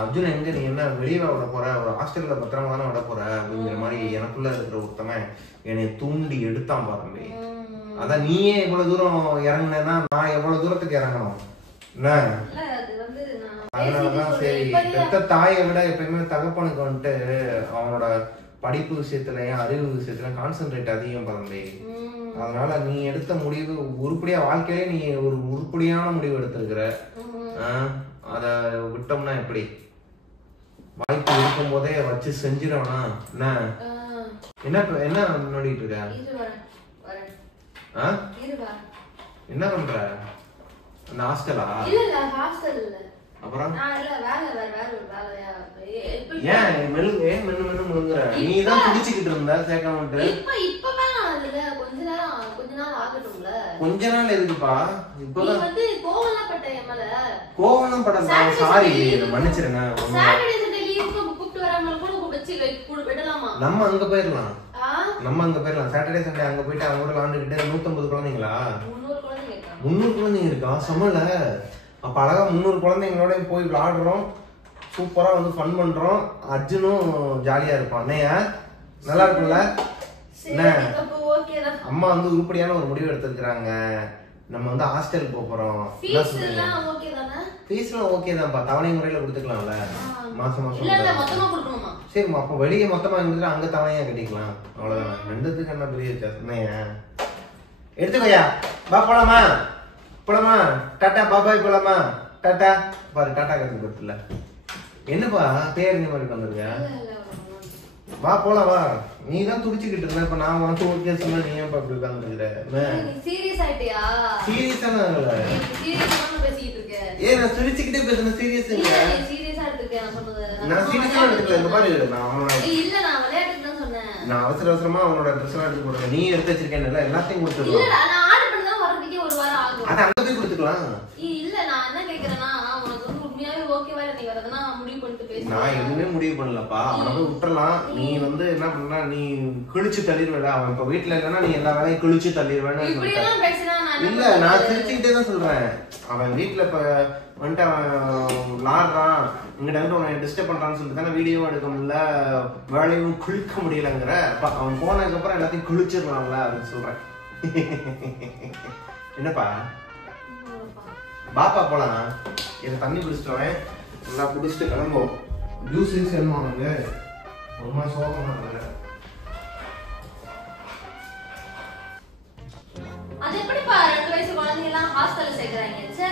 அர்ஜுன் எங்க, நீ என்ன வெளியே விட போற, ஒரு ஹாஸ்டல்ல பத்திரமா தானே விட போற அப்படிங்கிற மாதிரி எனக்குள்ள இருக்கிற ஒருத்தவன் என்னை தூண்டி எடுத்தான் பாருங்க. அதான் நீயே இவ்வளவு தூரம் இறங்குனேன்னா நான் எவ்வளவு தூரத்துக்கு இறங்கணும் என்ன? அதனாலதான் சரி, பெத்த தாயை விட எப்பயுமே தகப்பனுக்கு வந்துட்டு அவனோட படிப்பு விஷயத்துலயும் அறிவு விஷயத்துலயும் கான்சென்ட்ரேட் அதிகம் பரம்பே. அதனால நீ எடுத்த முடிவு உருப்படியா, வாழ்க்கையிலே நீ ஒரு உருப்படியான முடிவு எடுத்திருக்கிற. அத விட்டோம்னா எப்படி? வாய்ப்பு இருக்கும் போதே வச்சு செஞ்சிடவனா என்ன? என்ன நோடிட்டு இருக்க? என்ன பண்ற? அந்த ஹாஸ்டலா? அப்புறம் ஏன் மென்னு முழுங்குற? நீ தான் பிடிச்சிக்கிட்டு இருந்த சேர்க்கணும்ட்டு. கொஞ்ச நாள் எதுக்குப்பா? இப்பதான் கோவம் பட. சாரி மன்னிச்சிருங்க. நம்ம அங்க போயிடலாம், சாட்டர்டே சண்டே அங்க போயிட்டு அவங்க கூட விளாண்டுக்கிட்டு. 150 குழந்தைங்களா? 300 குழந்தைங்க இருக்கா? சமல. அப்ப அழகா 300 குழந்தைங்களோட போய் விளாடுறோம், சூப்பரா வந்து ஃபன் பண்றோம். அர்ஜுனும் ஜாலியா இருப்பான். அண்ணையா நல்லா இருக்கும்ல? என்ன அம்மா வந்து உருப்படியான ஒரு முடிவு எடுத்திருக்கிறாங்க. நம்ம வந்து ஹாஸ்டல் போறோம். ஃபீஸ்லாம் ஓகே தான்ப்பா, தவணை முறையில கொடுத்துக்கலாம்ல மாசம் மாசம். சரிம்மா, அப்ப வெளியே மொத்தமா இருந்துட்டு அங்க தவணையா கட்டிக்கலாம், அவ்வளவுதான். ரெண்டுத்துக்கு என்ன பெரிய பிரச்சனையா? எடுத்துக்கோயா. பா போலாமா? போலாமா? டாட்டா பாபாய் போலாமா? டாட்டா பாரு, டாட்டா கத்து பத்துல என்னப்பா பேர் இந்த மாதிரி வந்துருக்க? வா போலாம் வா. நீ தான் துடிச்சுக்கிட்டு இருந்த. இப்ப நான் உனக்கு ஓகே சொன்னா நீ ஏன் அப்படி உட்கார்ந்துருக்கிற? சீரியஸ் ஆயிட்டியா? சீரியஸான சீரியஸான பேசிட்டு இருக்க. நான் துடிச்சுக்கிட்டே பேசுறேன். சீரியஸ் இல்ல. சீரியஸா எடுத்துக்க நான் சொல்றது. நான் சீரியஸா எடுக்கல. இந்த பாரு நான் இல்ல நான் விளையாட்டுக்கு தான் சொன்னேன். நான் அவசரமா அவனோட ட்ரெஸ் எல்லாம் எடுத்து போடுறேன். நீ எடுத்து வச்சிருக்கேன்ல எல்லாத்தையும் கொடுத்துடலாம். இல்லடா நான் ஆர்டர் பண்ணா வரதுக்கே ஒரு வாரம் ஆகும். அத அங்க போய் கொடுத்துக்கலாம். இல்ல நான் என்ன கேக்குறேன்னா உனக்கு வந்து உண்மையாவே ஓகேவா இல்ல நீ வரதுனா முடிவு பண்ணிட்டு பேசு. நான் எதுவுமே முடிவு பண்ணலப்பா. அவனை போய் விட்டுறலாம். நீ வந்து என்ன பண்ணா நீ கிழிச்சு தள்ளிடுவேடா. அவன் இப்ப வீட்டுல இல்லைன்னா நீ எல்லா வேலையும் கிழிச்சு தள்ளிடுவேன்னு இப்படி எல்லாம் பேசினா நான் இல்ல நான் சிரிச்சுக்கிட்டே தான் சொல்றேன். அவன் வீட்டுல இப்ப வந்துட்டு அவன் விளாடுறான் இங்கிட்ட வந்து உன்னை டிஸ்டர்ப் பண்றான்னு சொல்லிட்டு தானே வீடியோவும் எடுக்க முடியல வேலையும் குளிக்க முடியலங்கிற. அவன் போனதுக்கு அப்புறம் எல்லாத்தையும் குளிச்சிடலாம்ல அப்படின்னு சொல்றேன். என்னப்பா பாப்பா போலாம். எனக்கு தண்ணி குடிச்சிட்டவன் நல்லா குடிச்சிட்டு கிளம்புவோம். ஜூஸ் என்ன உனக்கு ரொம்ப சோகமா இல்லை. அது எப்படிப்பா 2 வயசு குழந்தைங்க எல்லாம் ஹாஸ்டல்ல சேர்க்கறாங்க? ச்சே.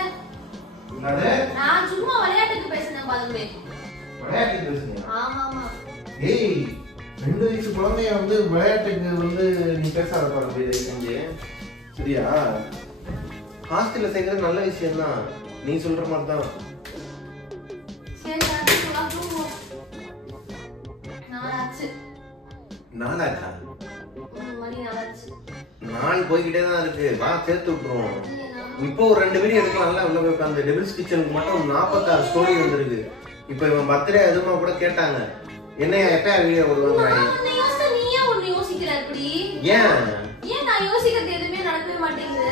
நான் சும்மா விளையாட்டுக்கு பேசினேன் பாருங்க. விளையாட்டுக்கு பேசுறீங்க? ஆமா ஆமா. ஏய் 2 வயசு குழந்தைய வந்து விளையாட்டுக்கு வந்து நீ பேசாத பாரு செஞ்சு சரியா? ஹாஸ்டல்ல சேர்க்கறது நல்ல விஷயம் தான். நீ சொல்ற மாதிரி தான். சரி நான் தூங்குவோம். நாளாச்சா? மணி நாளாச்சு. நாள் போய்கிட்டே தான் இருக்கு. வா சேர்த்து விட்டுருவோம். இப்போ ஒரு 2 வீடியோ எடுக்கலாம்ல. உள்ள போய் உட்காந்து டெபிள்ஸ் கிச்சனுக்கு மட்டும் 46 ஸ்டோரி வந்திருக்கு. இப்போ இவன் பர்த்டே எதுமா கூட கேட்டாங்க. என்ன எப்ப வீடியோ போடுவாங்க? நீ ஏன் ஒண்ணு யோசிக்கிற இப்படி? ஏன் நான் யோசிக்கிறது எதுவுமே நடக்கவே மாட்டேங்குது?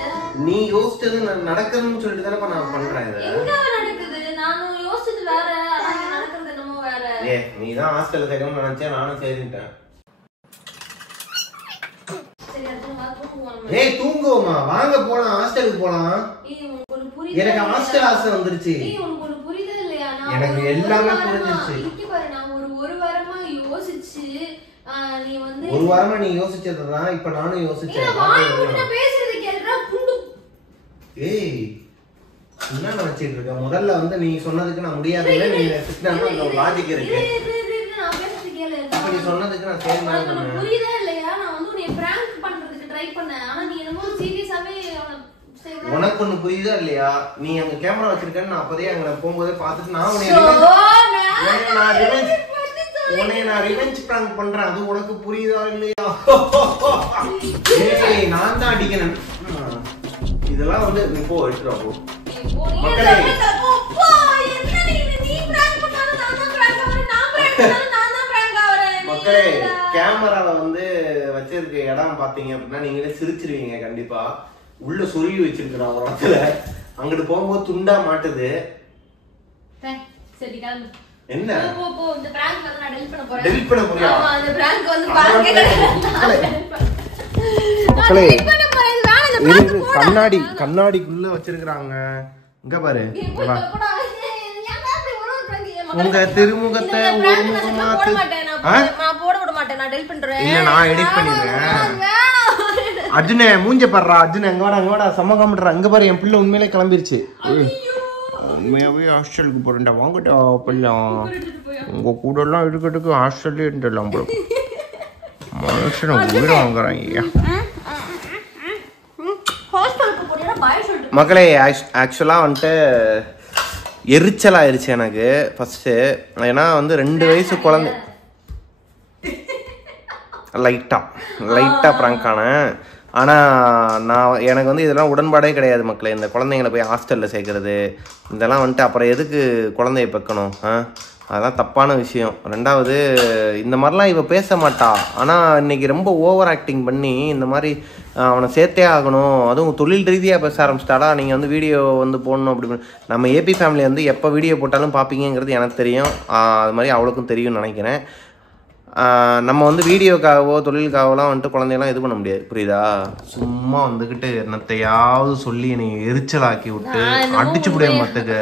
நீ யோசிச்சது நடக்கணும்னு சொல்லிட்டு தானே நான் பண்றேன். எங்க நடக்குது? நானும் யோசிச்சது வேற, அங்க நடக்கிறது என்னமோ வேற. நீ தான் ஹாஸ்டல்ல சேர்க்கணும்னு நினைச்சேன். நானும் சரின்ட்டேன். ஏய் தூங்குவோமா? வாங்க போலாம் ஹாஸ்டலுக்கு போலாம். எனக்கு ஹாஸ்டல் ஆசை வந்துருச்சு. உனக்கு புரியுதா இல்லையா? எனக்கு எல்லாமே புரிஞ்சிருச்சு. இங்க பாரு நான் ஒரு வாரமா யோசிச்சு நீ வந்து ஒரு வாரமா நீ யோசிச்சதுதான் இப்ப நானும் யோசிச்சேன். நான் பேசுறது கேக்குறா குண்டு. ஏய் என்ன நினைச்சிட்டு இருக்க? முதல்ல வந்து நீ சொன்னதுக்கு நான் முடியாதுன்னு நீ சிஸ்டம்ல அந்த லாஜிக் இருக்கு. நான் பேசுறது கேளு. அப்ப நீ சொன்னதுக்கு நான் சரி நான் சொன்னேன். புரியுதா இல்லையா? நான் வந்து உன்னை பிராங்க் பண்றதுக்கு ட்ரை பண்ணேன். ஆனா நீ என்னமோ சீரியஸாவே உனக்கு ஒண்ணு புரியுதா இல்லையா? நீ அங்க கேமரா வச்சிருக்கேன்னு நான் அப்பதே அங்க போகும்போதே பார்த்துட்டு நான் உன்னை ரிவெஞ்ச் பிராங்க் பண்றேன். அது உனக்கு புரியுதா இல்லையா? ஏய் நான் தான் அடிக்கிறேன். இதெல்லாம் வந்து நீ போ எடுத்துட்டு போ. மக்களே மக்களே கேமரால வந்து வச்சிருக்க இடம் பாத்தீங்க அப்படின்னா நீங்களே சிரிச்சிருவீங்க கண்டிப்பா. உள்ள சொருகி வச்சிருக்கா ஒரு இடத்துல. அங்கிட்டு போகும்போது துண்டா மாட்டுது. சரி கிளம்பு. என்ன போ இந்த பிராங்க் வந்து நான் டெலிட் பண்ண போறேன். டெலிட் பண்ண போறியா? ஆமா அந்த பிராங்க் வந்து பாருங்க. மக்களே கண்ணாடிக்குள்ள வச்சிருக்காங்க. இங்க பாரு உங்க திருமுகத்தை ஒரு முகமா நான் போட விட மாட்டேன். நான் டெலிட் பண்றேன். இல்ல நான் எடிட் பண்ணிடுறேன். அர்ஜுனே மூஞ்ச பாடுறா. அர்ஜுனே அங்க வாடா சம காமெட்றா. அங்க பாரு என் பிள்ளை உண்மையிலே கிளம்பிருச்சு. உண்மையாவே ஹாஸ்டலுக்கு போறேன்டா. வாங்கடா பிள்ளைம். உங்க கூட எல்லாம் இருக்கிறதுக்கு ஹாஸ்டல்லே இருந்துடலாம் போல. மனுஷனை உயிரை வாங்குறாங்க. மக்களே ஆக்சுவலா வந்துட்டு எரிச்சல் ஆயிருச்சு எனக்கு ஃபர்ஸ்ட். ஏன்னா வந்து 2 வயசு குழந்தை லைட்டா பிராங்க் ஆனேன். ஆனால் எனக்கு வந்து இதெல்லாம் உடன்பாடே கிடையாது மக்களே. இந்த குழந்தைங்களை போய் ஹாஸ்டலில் சேர்க்கறது இதெல்லாம் வந்துட்டு அப்புறம் எதுக்கு குழந்தைய பெக்கணும்? அதெல்லாம் தப்பான விஷயம். 2வது இந்த மாதிரிலாம் இவ பேச மாட்டா. ஆனால் இன்னைக்கு ரொம்ப ஓவர் ஆக்டிங் பண்ணி இந்த மாதிரி அவனை சேர்த்தே ஆகணும், அதுவும் தொழில் ரீதியாக பேச ஆரம்பிச்சிட்டாடா. நீங்கள் வந்து வீடியோ வந்து போடணும் அப்படி. நம்ம ஏபி ஃபேமிலி வந்து எப்போ வீடியோ போட்டாலும் பார்ப்பீங்கிறது எனக்கு தெரியும். அது மாதிரி அவளுக்கும் தெரியும்னு நினைக்கிறேன். நம்ம வந்து வீடியோக்காகவோ தொழிலுக்காகவோலாம் வந்துட்டு குழந்தையெல்லாம் இது பண்ண முடியாது. புரியுதா? சும்மா வந்துக்கிட்டு என்னத்தையாவது சொல்லி என்னை எரிச்சலாக்கி விட்டு அடிச்சு முடிய மாட்டுக்கு.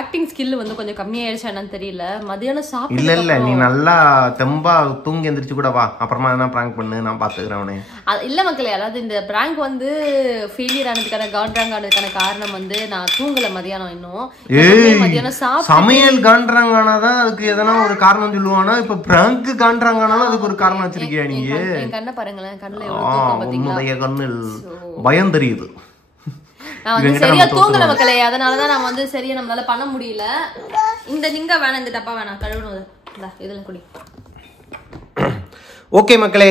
ஆக்டிங் ஸ்கில் வந்து கொஞ்சம் கம்மியாயிடுச்சு என்னன்னு தெரியல. மதியானம் சாப்பிட்டு இல்ல நீ நல்லா தெம்பா தூங்கி எந்திரிச்சு கூட வா, அப்புறமா என்ன பிராங்க் பண்ணு, நான் பாத்துக்கிறேன் அவனே. இல்ல மக்களே, அதாவது இந்த பிராங்க் வந்து ஃபெயிலியர் ஆனதுக்கான காண்ட்ராங் ஆனதுக்கான காரணம் வந்து நான் தூங்கல மதியானம். இன்னும் மதியானம் சமையல் காண்ட்ராங் ஆனாதான் அதுக்கு எதனா ஒரு காரணம் சொல்லுவானா? இப்ப பிராங்க் காண்ட்ராங் ஆனாலும் அதுக்கு ஒரு காரணம் வச்சிருக்கியா நீ? என் கண்ணை பாருங்களேன், கண்ணுல எவ்வளவு தூக்கம் பாத்தீங்களா? உன்னுடைய கண்ணில் பயம் தெரியுது. நான் வந்து சரியா தூங்கல மக்களே, அதனாலதான் நான் வந்து சரியா நம்மளால பண்ண முடியல. இந்த நீங்க வேணாம், இந்த டப்பா வேணாம், கழுவணும். இதுல குடி. ஓகே மக்களே,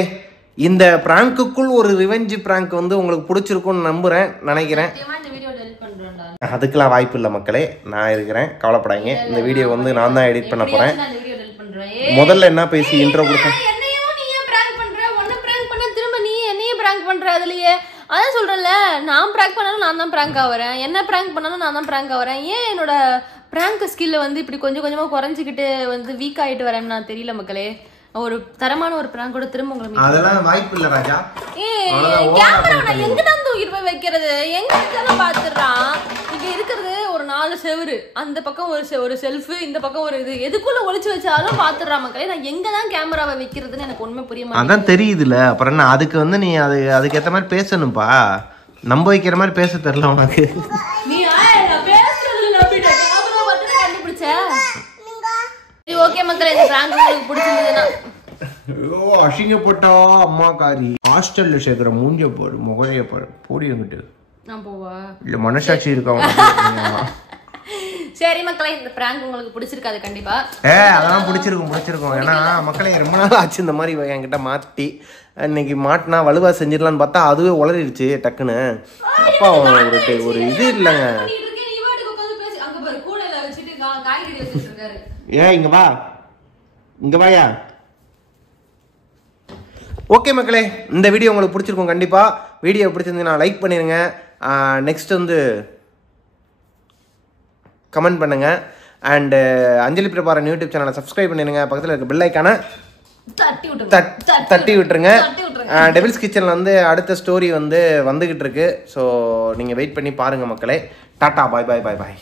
இந்த பிராங்குக்குள் ஒரு ரிவெஞ்ச் பிராங்க் வந்து உங்களுக்கு பிடிச்சிருக்கும்னு நம்புறேன், நினைக்கிறேன். அதுக்கெல்லாம் வாய்ப்பு இல்லை மக்களே, நான் இருக்கிறேன், கவலைப்படாங்க. இந்த வீடியோ வந்து நான் தான் எடிட் பண்ண போறேன். முதல்ல என்ன பேசி இன்ட்ரோ கொடுத்தேன். அதுலயே அதான் சொல்றேன்ல, நான் பிராங்க் பண்ணாலும் நான் தான் பிராங்க் ஆகிறேன், என்ன பிராங்க் பண்ணாலும் நான் தான் பிராங்க் ஆகிறேன். ஏன் என்னோட பிராங்க் ஸ்கில்ல வந்து இப்படி கொஞ்சம் கொஞ்சமா குறைஞ்சிக்கிட்டு வந்து வீக் ஆயிட்டு வரேன்னு நான் தெரியல மக்களே. ஒரு தரமான ஒரு பிராங்க் கூட திரும்ப உங்களுக்கு அதெல்லாம் வாய்ப்பு இல்ல ராஜா. கேமரா நான் எங்க தான் தூக்கிட்டு போய் வைக்கிறது? எங்க இருக்காலும் பாத்துறான். இங்க இருக்கிறது ஒரு 4 செவுரு, அந்த பக்கம் ஒரு செல்ஃப், இந்த பக்கம் ஒரு இது, எதுக்குள்ள ஒளிச்சு வச்சாலும் பாத்துறான் மக்களே. நான் எங்க தான் கேமராவை வைக்கிறதுன்னு எனக்கு ஒண்ணுமே புரிய மாட்டேங்குது. அதான் தெரியுதுல, அப்புறம் என்ன அதுக்கு வந்து நீ அதுக்கு ஏத்த மாதிரி பேசணும்பா. நம்ப வைக்கிற மாதிரி பேச தெரியல உனக்கு. நீ பேசுறது நம்பிட்ட கேமரா மட்டும் கண்டுபிடிச்ச. ஓகே மக்களே, இந்த பிராங்க் உங்களுக்கு பிடிச்சிருந்ததுன்னா அசிங்கப்பட்டா அம்மா காரி ஹாஸ்டல்ல சேர்க்கிற மூஞ்ச பாரு, முகரைய பாரு, போடியங்கிட்டு நான் போவா இல்ல மனசாட்சி இருக்கவங்க. சரி மக்களே, இந்த பிராங்க் உங்களுக்கு பிடிச்சிருக்காது கண்டிப்பா. அதெல்லாம் பிடிச்சிருக்கும். ஏன்னா மக்களே ரொம்ப நாள் ஆச்சு இந்த மாதிரி என்கிட்ட மாட்டி. இன்னைக்கு மாட்டினா வலுவா செஞ்சிடலான்னு பார்த்தா அதுவே உளறிடுச்சு டக்குன்னு. அப்பா ஒரு இது இல்லைங்க. இங்க வாயா. ஓகே மக்களே, இந்த வீடியோ உங்களுக்கு பிடிச்சிருக்கும் கண்டிப்பா. வீடியோ பிடிச்சிருந்தீங்கன்னா லைக் பண்ணிருங்க. நெக்ஸ்ட் வந்து கமெண்ட் பண்ணுங்க. அண்ட் அஞ்சலி பிரபாரன் யூடியூப் சேனலை சப்ஸ்கிரைப் பண்ணிடுங்க. பக்கத்தில் இருக்க பெல் ஐக்கான தட்டி விட்டுருங்க. டெவில்ஸ் கிச்சனில் வந்து அடுத்த ஸ்டோரி வந்து வந்துகிட்டு இருக்கு. ஸோ நீங்கள் வெயிட் பண்ணி பாருங்க மக்களே. டாட்டா, பாய் பாய் பாய் பாய்.